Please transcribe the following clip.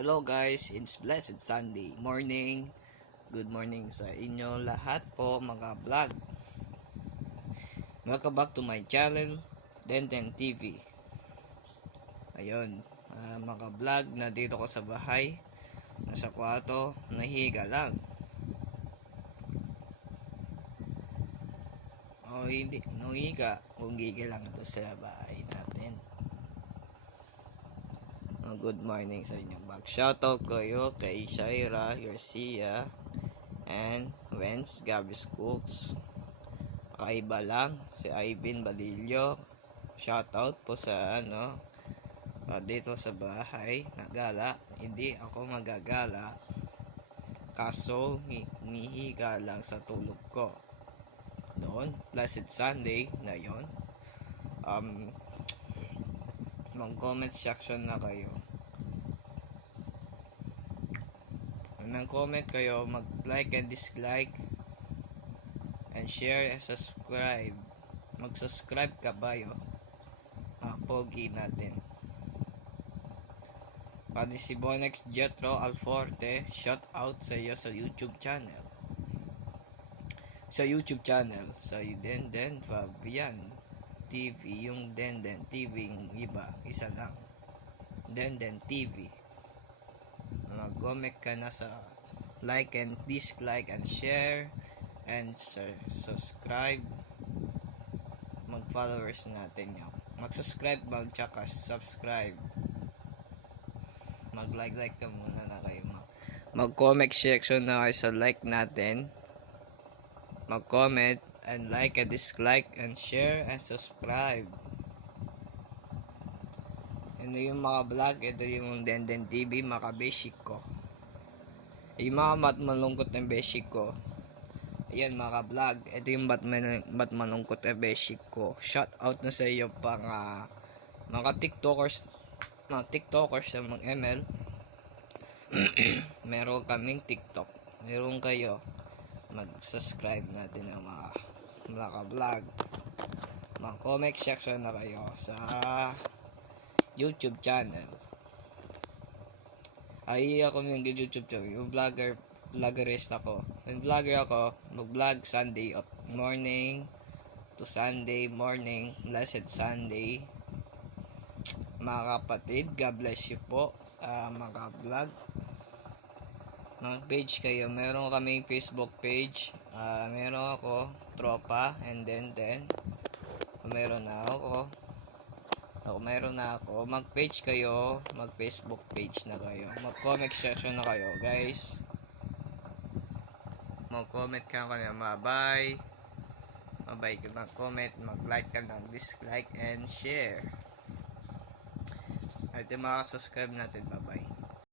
Hello guys, it's Blessed Sunday morning. Good morning sa inyo lahat po mga vlog. Welcome back to my channel, Denden TV. Ayun, mga vlog na dito ko sa bahay, nasa kwarto, nahiga lang. Hindi, nahiga, kung gigil lang ito sa bahay natin. Good morning sa inyo. Shoutout kayo kay Shaira, Garcia, and Wens Gabi Schools. Kakaiba lang si Ivan Badillo. Shoutout po sa dito sa bahay nagala. Hindi ako magagala, kaso nihiga lang sa tulog ko noon. Blessed Sunday na yon. Mag-comment section na kayo. Mag-comment kayo, mag-like and dislike, and share and subscribe. Mag-subscribe ka ba yo? Pogi natin. Pati si Bonex Jetro Alforte, shout out sa iyo sa YouTube channel. Sa Denden Fabian TV, yung Denden TV, yung iba, isa lang. Denden TV. Mag-comment ka na sa like and dislike and share and subscribe. Mag-followers natin yun. Mag-subscribe, tsaka subscribe. Mag-like ka muna na kayo. Mag-comment section na kayo sa like natin. Mag-comment and like and dislike and share and subscribe. Ito yung mga vlog, ito yung Denden TV, mga basic ko. Yung mga malungkot na basic ko. Ayan mga vlog, ito yung malungkot na basic ko. Shout out na sa iyo pang mga tiktokers na mga ML. Meron kaming TikTok. Meron kayo. Mag-subscribe natin ng mga vlog. Mag-comment section na kayo sa YouTube channel. Ako ng YouTube channel. Yung vloggerist ako. Yung vlogger ako, mag-vlog Sunday morning to Sunday morning. Blessed Sunday. Mga kapatid, God bless you po. Mga vlog. Mag-page kayo. Meron kaming Facebook page. Meron ako, tropa, and then meron na ako. Mag-page kayo, mag-Facebook page na kayo. Mag-comment section na kayo, guys. Mag-comment ka na, bye-bye. Bye-bye ka, mag-comment, mag-like ka na, dislike, and share. At yung mga subscribe natin, bye-bye.